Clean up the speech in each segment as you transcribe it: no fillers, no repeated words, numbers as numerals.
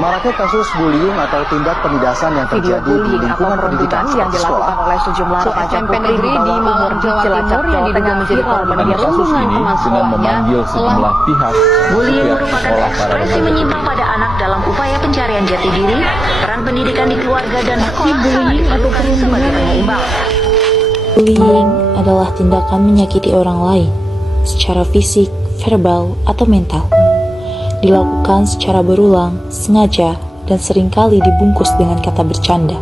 Maraknya kasus bullying atau tindak penindasan yang terjadi di lingkungan pendidikan yang dilakukan oleh sejumlah remaja putri di bawah umur di Cilacap, Jawa Tengah menjadi korban kasus ini dengan memanggil sejumlah pihak. Bullying merupakan ekspresi menyimpang pada anak dalam upaya pencarian jati diri, peran pendidikan di keluarga dan sekolah bullying atau sebagai penyeimbang. Bullying adalah tindakan menyakiti orang lain secara fisik, verbal, atau mental. Dilakukan secara berulang, sengaja, dan seringkali dibungkus dengan kata bercanda.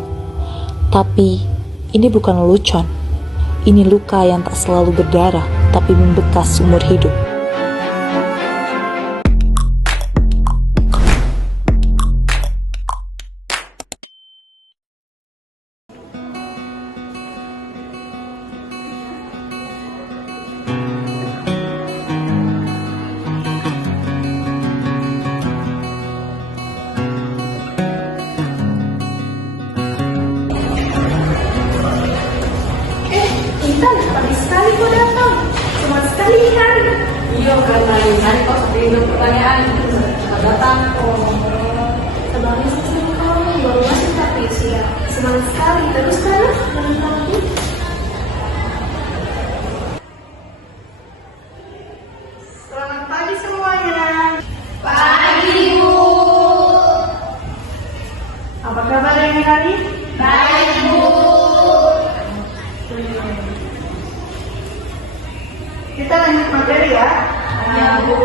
Tapi, ini bukan lelucon. Ini luka yang tak selalu berdarah, tapi membekas seumur hidup. Pagi sekali kau datang, cuma sekali di hari. Iya, karena hari kau sering pertanyaan, datang kok. Sebenarnya sistem kamu baru masuk tapi ya semangat sekali. Terus kan, lagi. Selamat pagi semuanya. Pagi Bu. Apa kabar ini hari? Baik Bu. Kita lanjut materi ya, Bu,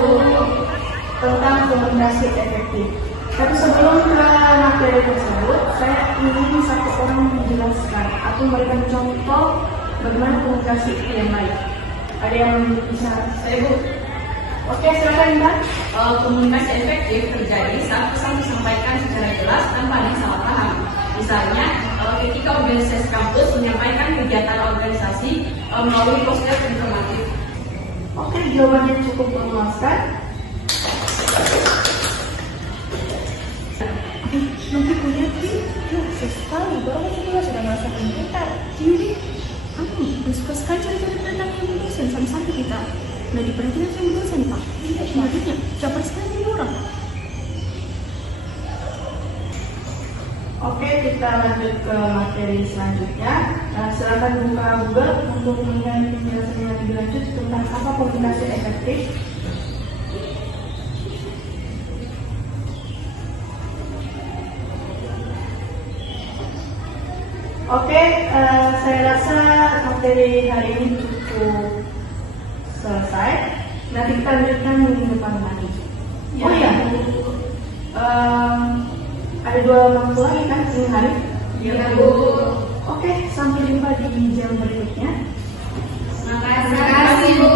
tentang komunikasi efektif. Tapi sebelum ke materi tersebut, saya ingin satu orang menjelaskan atau memberikan contoh bagaimana komunikasi yang baik. Ada yang bisa saya Bu? Oke, silakan Mbak. Komunikasi efektif terjadi saat pesan disampaikan secara jelas tanpa ada salah paham. Misalnya, ketika organisasi kampus menyampaikan kegiatan organisasi melalui poster informatif. Oke, jawabannya cukup memuaskan. Nanti punya ya sekali, baru kita sudah merasakan kita. Jadi, aku suka sekali cari-cari tentang yang dosen sampai kita. Nah, diperhatikan sama dosen Pak. Sebenarnya, siapa sekali orang. Oke, kita lanjut ke materi selanjutnya. Silakan buka Google untuk melihat penjelasan yang lebih lanjut tentang apa komunikasi efektif. Oke, saya rasa materi hari ini cukup selesai. Nanti kita lanjutkan minggu depan lagi. Oh iya, ada 2 waktu lagi kan ini hari? Iya Bu. Oke, sampai jumpa di jam berikutnya. Terima kasih Bu.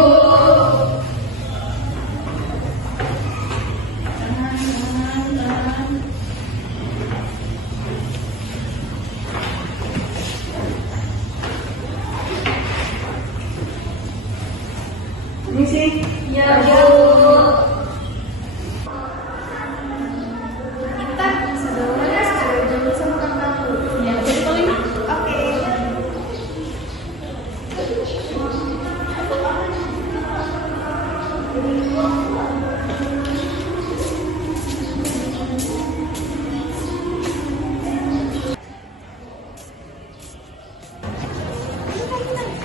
Misi? Ya Bu.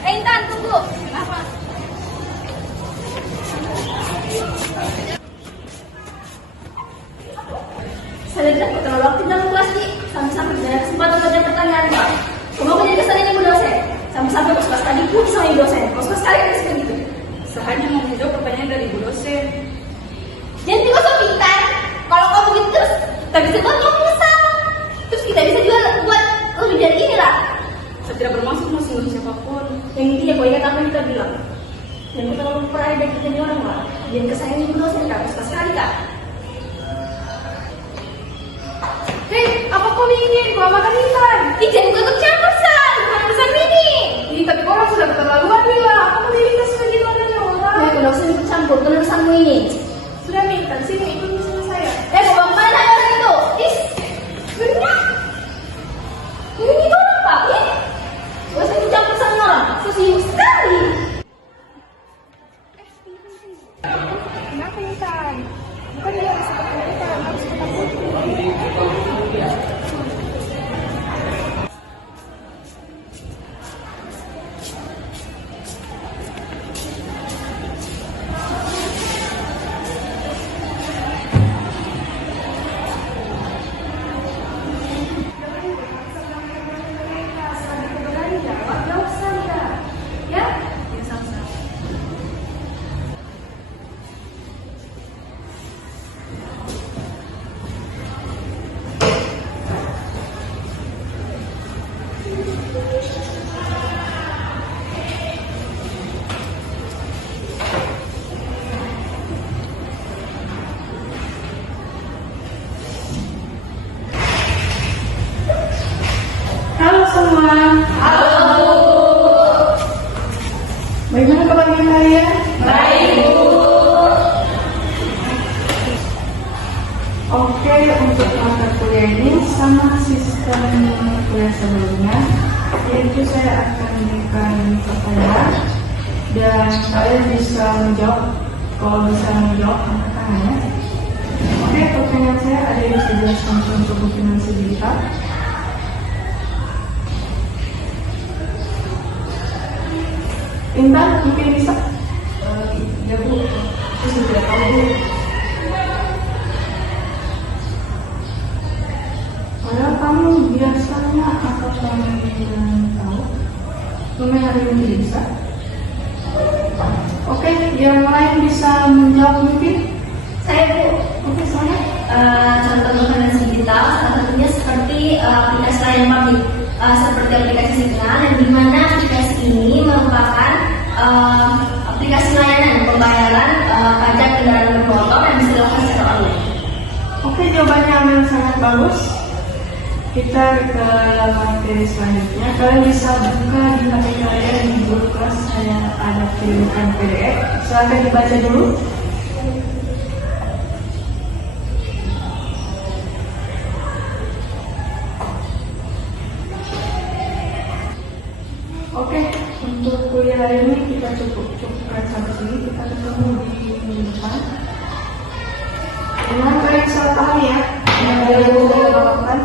Intan, tunggu. Kenapa? Saya tidak terlalu aktif dalam kelas ini. Sampai-sampai tidak ada kesempatan belajar pertanyaan Pak. Kamu punya kesan ini Bu dosen. Sampai-sampai pas tadi pun sama Ibu dosen. Pas sekali kan seperti itu. Saya hanya mau menjawab pertanyaan dari Bu dosen. Jadi gak usah pintar. Kalau kamu gitu terus, kita bisa buat kamu besar. Terus kita bisa juga buat lebih dari inilah. Saya tidak bermaksud menyinggung siapapun. Yang intinya kau ingat apa yang kita bilang. Dan kita terlalu pernah dan kita orang lah. Dan kesayangan Ibu dosen Kak, pas sekali Kak. Hei, apa kau ingin? Kau makan Intan? Jangan ikut campur Sal, bukan urusan ini. Ih, tapi orang sudah keterlaluan Mila. Aku minta sebagian adanya orang. Kau tidak usah ikut campur, bukan urusanmu ini. Sudah minta, sini ikut sama saya. Mau bawa kemana orang itu? Is, benar. Ini orang Pak, ya? Gak usah ikut campur sama orang, sosial sekali. Kenapa Intan? Bukan dia harus ketakutan, harus ketakutan. Halo semua. Halo. Bagaimana kabarnya kalian? Baik, Bu. Oke, untuk mata kuliah ini sama sistem kuliah sebelumnya, yaitu saya akan memberikan pertanyaan dan kalian bisa menjawab. Kalau bisa menjawab, angkat tangan ya. Oke, pertanyaan saya ada yang bisa dijelaskan untuk finansi digital. Intan, mungkin bisa? Ya Bu, saya sudah tahu Bu. Padahal kamu biasanya atau selama ini tahu, cuma hari ini tidak bisa. Oke, yang lain bisa menjawab mungkin? Saya Bu. Oke, saya. Contoh finansi digital, salah satunya seperti aplikasi layanan publik, seperti aplikasi Signal, yang dimana aplikasi ini merupakan aplikasi layanan pembayaran pajak kendaraan bermotor yang bisa dilakukan secara online. Oke, jawabannya Amel sangat bagus. Kita ke materi selanjutnya. Kalian bisa buka di HP kalian di Google Class. Saya ada kirimkan PDF. Silahkan dibaca dulu. Oke, untuk kuliah hari ini kita cukupkan sampai sini. Kita ketemu di minggu depan. Jangan kalian salah paham ya. Yang kalian boleh lakukan.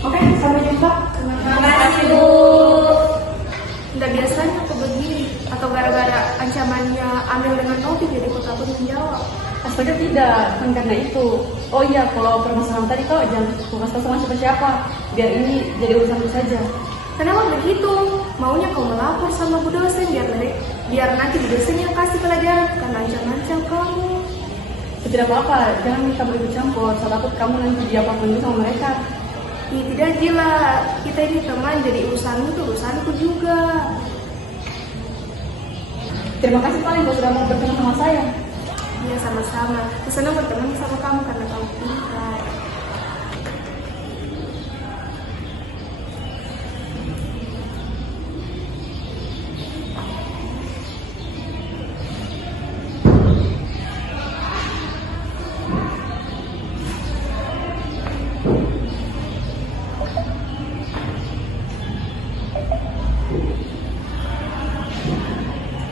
Oke, sampai jumpa. Terima kasih Bu. Tidak biasanya aku begini, atau gara-gara ancamannya Amel dengan Taufik jadi aku takut menjawab. Astaga tidak, kan karena itu. Oh iya, kalau permasalahan tadi kau jangan kasih tahu sama siapa-siapa. Biar ini jadi urusanku saja. Kenapa begitu? Maunya kau melapor sama Bu dosen biar nanti Bu dosen yang kasih pelajaran, bukan ancam-ancam kamu. Tidak apa-apa, jangan kamu ikut campur. Saya takut kamu nanti diapa-apain sama mereka. Ya tidak gila, kita ini teman, jadi urusanmu tuh urusanku juga. Terima kasih paling kau sudah mau bertemu sama saya. Ya sama-sama, aku senang berteman sama kamu karena kamu pintar.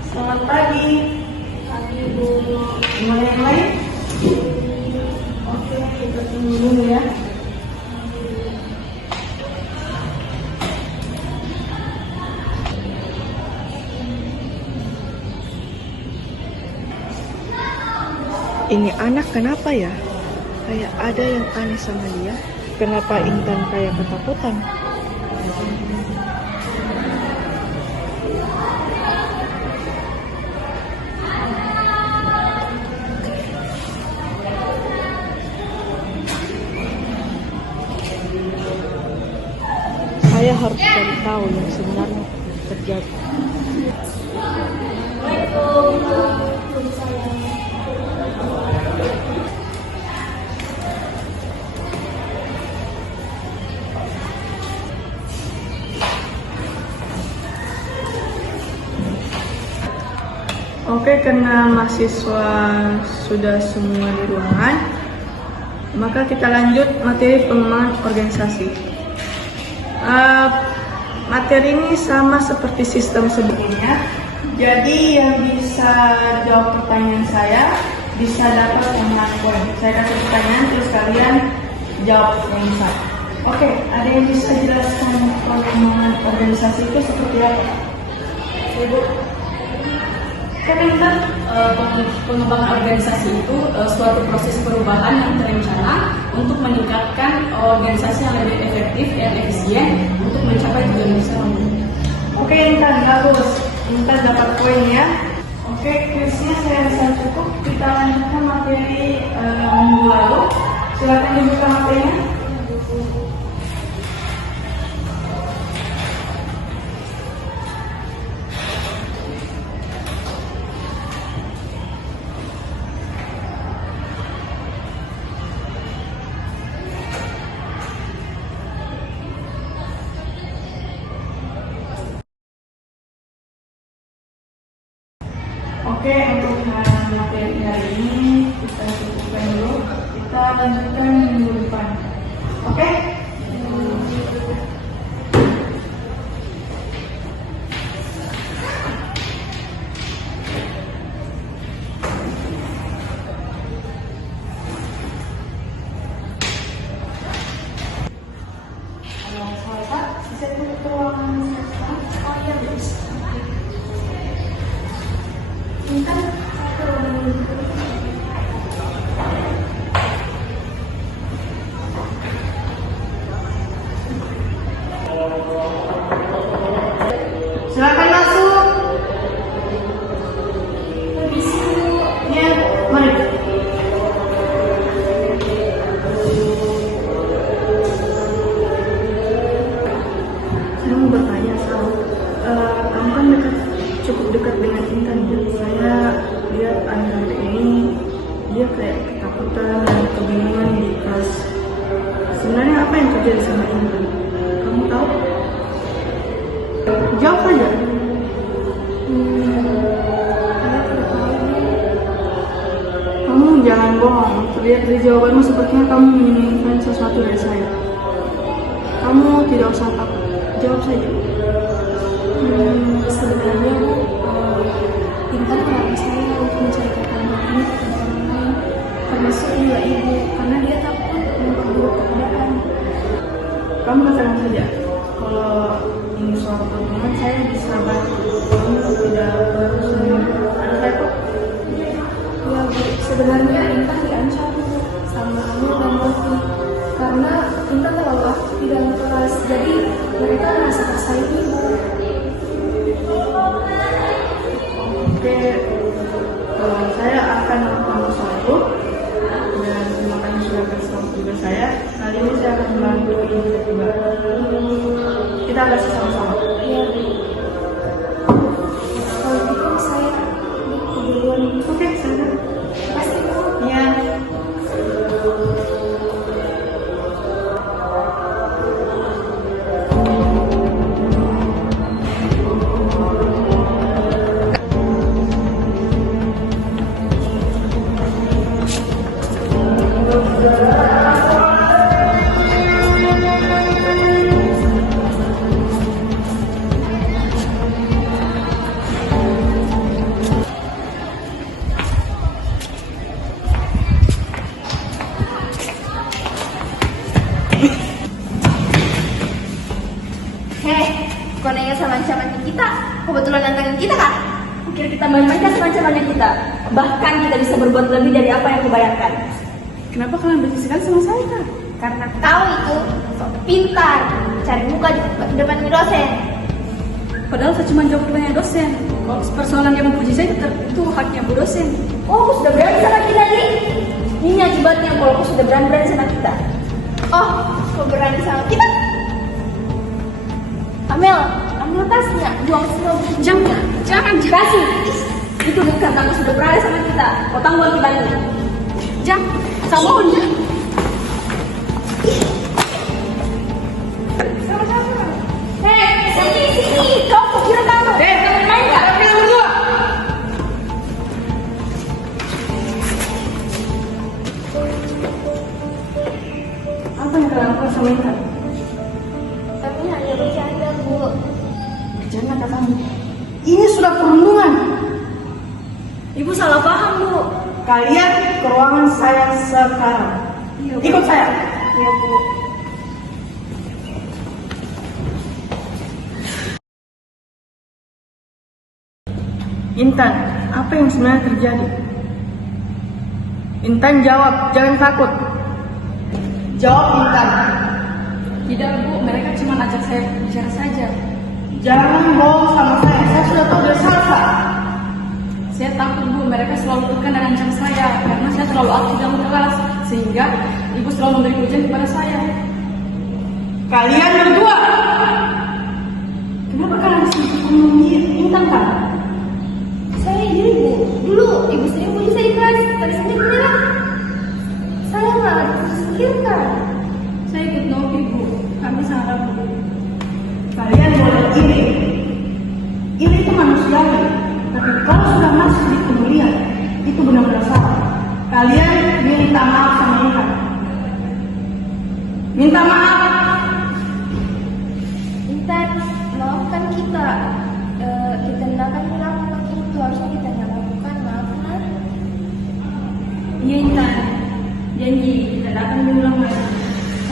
Selamat pagi. Pagi Bu. Gimana yang lain? Oke, kita tunggu dulu ya. Ini anak kenapa ya? Kayak ada yang aneh sama dia. Kenapa Intan kayak ketakutan? Saya harus cari tahu yang sebenarnya terjadi. Oke, Oke, karena mahasiswa sudah semua di ruangan, maka kita lanjut materi pengembangan organisasi. Materi ini sama seperti sistem sebelumnya. Jadi yang bisa jawab pertanyaan saya bisa dapat tambahan poin. Saya kasih pertanyaan terus kalian jawab yang bisa. Oke, ada yang bisa jelaskan pengembangan organisasi itu seperti apa? Ibu? Pengembangan organisasi itu suatu proses perubahan yang terencana untuk meningkatkan organisasi yang lebih efektif dan efisien untuk mencapai tujuan besar. Oke, Intan, bagus. Intan dapat poin ya. Oke, kuisnya saya rasa cukup. Kita lanjutkan materi minggu lalu. Silakan dibuka materinya. Oke, untuk materi hari ini kita cukupkan dulu. Kita lanjutkan minggu depan. Oke? Bisa tutup ruangan sekarang? Oh iya, bisa. Intan, ke ruangan dulu. Silakan masuk. Permisi, Bu. Ya, mari. Saya mau bertanya, Sal. Kamu kan cukup dekat dengan Intan ya. Saya lihat anak ini dia kayak ketakutan dan kebingungan di kelas. Sebenarnya apa yang terjadi sama Intan? Kamu tahu? Jawab saja. Kamu jangan bohong. Terlihat dari jawabanmu sepertinya kamu menyembunyikan sesuatu dari saya. Kamu tidak usah takut. Jawab saja. Sebenarnya Bu, Intan melarang saya untuk menceritakan ini kepada orang lain, termasuk juga ibu, karena dia takut memperburuk keadaan. Kamu katakan saja. Kalau ini soal pertemuan, saya bisa bantu. Kamu tidak harus sendiri. Ada saya kok. Ya Bu, sebenarnya Intan diancam sama Amil dan Novi karena Intan terlalu aktif di dalam kelas, jadi mereka merasa tersaingi Bu. Oke, saya akan melakukan sesuatu dan terima kasih sudah kasih tahu tugas saya. Kali ini saya akan membantu ini juga. Kita akan sama-sama. Iya Bu. Kalau gitu saya duluan. Oke, sana. Pasti Bu. Ya. Kau nanya sama ancaman kita, kebetulan nantangin kita kan? Pikir kita main-mainkan sama ancamannya kita. Bahkan kita bisa berbuat lebih dari apa yang kubayangkan. Kenapa kalian benci sekali sama saya, Kak? Karena kau itu sok pintar, cari muka di depan dosen. Padahal saya cuma jawab pertanyaan dosen. Kalau persoalan dia memuji saya, itu haknya Bu dosen. Oh, kau sudah berani sama kita nih? Ini akibatnya kalau kau sudah berani-berani sama kita. Oh, kau berani sama kita? Ambil tasnya, buang semua. Jangan. Kasih. Itu bukan kamu sudah berani sama kita. Kau tanggung akibatnya. Jangan. Saya mohon. Hei, sini. Kau kira kamu? Kamu main nggak? sama Intan? Tapi hanya bercanda, Bu. Bercanda katamu. Ini sudah perundungan. Ibu salah paham, Bu. Kalian ke ruangan saya sekarang. Ikut saya. Ya, Bu. Intan, apa yang sebenarnya terjadi? Intan jawab, jangan takut. Jawab Intan. Tidak, Bu. Mereka cuma ajak saya bicara saja. Jangan bohong sama saya sudah tahu dia salah. Saya takut, Bu. Mereka selalu tekan dan ancam saya karena saya terlalu aktif dan keras, sehingga Ibu selalu memberi ujian kepada saya. Kalian berdua, kenapa kalian sembunyi Intan kan? Saya iri, Bu. Dulu Ibu sering puji saya keras. Tapi saya beneran. Saya nggak tersingkirkan. Saya ikut Novi, Bu. Kami sangat ragu. Kalian boleh iri. Iri itu manusiawi. Tapi kalau sudah masuk di kemuliaan, itu benar-benar salah. Kalian minta maaf sama Intan. Minta maaf. Intan, maafkan kita. Kita tidak akan melakukan itu. Harusnya kita tidak lakukan. Maafkan. Iya, Intan. Janji tidak akan diulang lagi.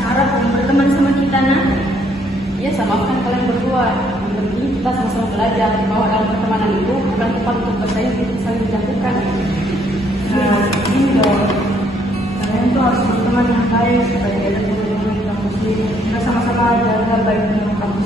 Harap kamu berteman sama kita, nak. Ya, saya maafkan kalian berdua. Yang penting kita sama-sama belajar bahwa dalam pertemanan itu bukan tempat untuk bersaing, saling menjatuhkan. Nah, ini dong. Kalian tuh harus berteman yang baik supaya tidak ada hubungan di kampus ini. Kita sama-sama jaga baik dengan kampus